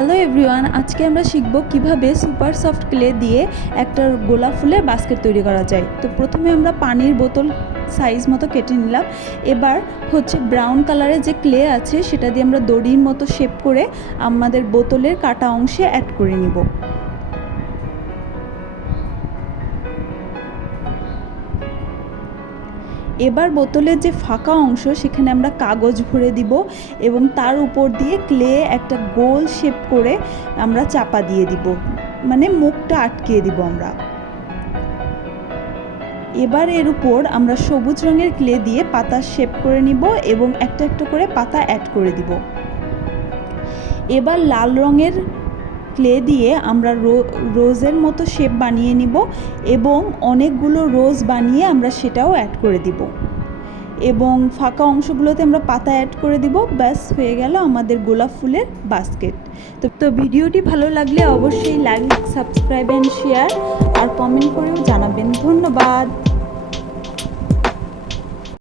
Hello everyone আজকে আমরা শিখব কীভাবে সুপার সফট ক্লে দিয়ে একটা গোলাপ ফুলের বাস্কেট তৈরি করা যায়। তো প্রথমে আমরা পানির বোতল সাইজ মতো কেটে নিলাম। এবার হচ্ছে ব্রাউন কালারের যে ক্লে আছে, সেটা দিয়ে আমরা দড়ির মতো শেপ করে আমাদের বোতলের কাটা অংশে অ্যাড করে নিব। এবার বোতলের যে ফাঁকা অংশ, সেখানে আমরা কাগজ ভরে দিব এবং তার উপর দিয়ে ক্লে একটা গোল শেপ করে আমরা চাপা দিয়ে দিব। মানে মুখটা আটকিয়ে দিব আমরা। এবার এর উপর আমরা সবুজ রঙের ক্লে দিয়ে পাতা শেপ করে নিব এবং একটা একটা করে পাতা অ্যাড করে দিব। এবার লাল রঙের ক্লে দিয়ে আমরা রোজের মতো শেপ বানিয়ে নিব এবং অনেকগুলো রোজ বানিয়ে আমরা সেটাও অ্যাড করে দিব। এবং ফাঁকা অংশগুলোতে আমরা পাতা অ্যাড করে দিব, ব্যাস হয়ে গেল আমাদের গোলাপ ফুলের বাস্কেট তো তো ভিডিওটি ভালো লাগলে অবশ্যই লাইক সাবস্ক্রাইব অ্যান্ড শেয়ার আর কমেন্ট করেও জানাবেন। ধন্যবাদ!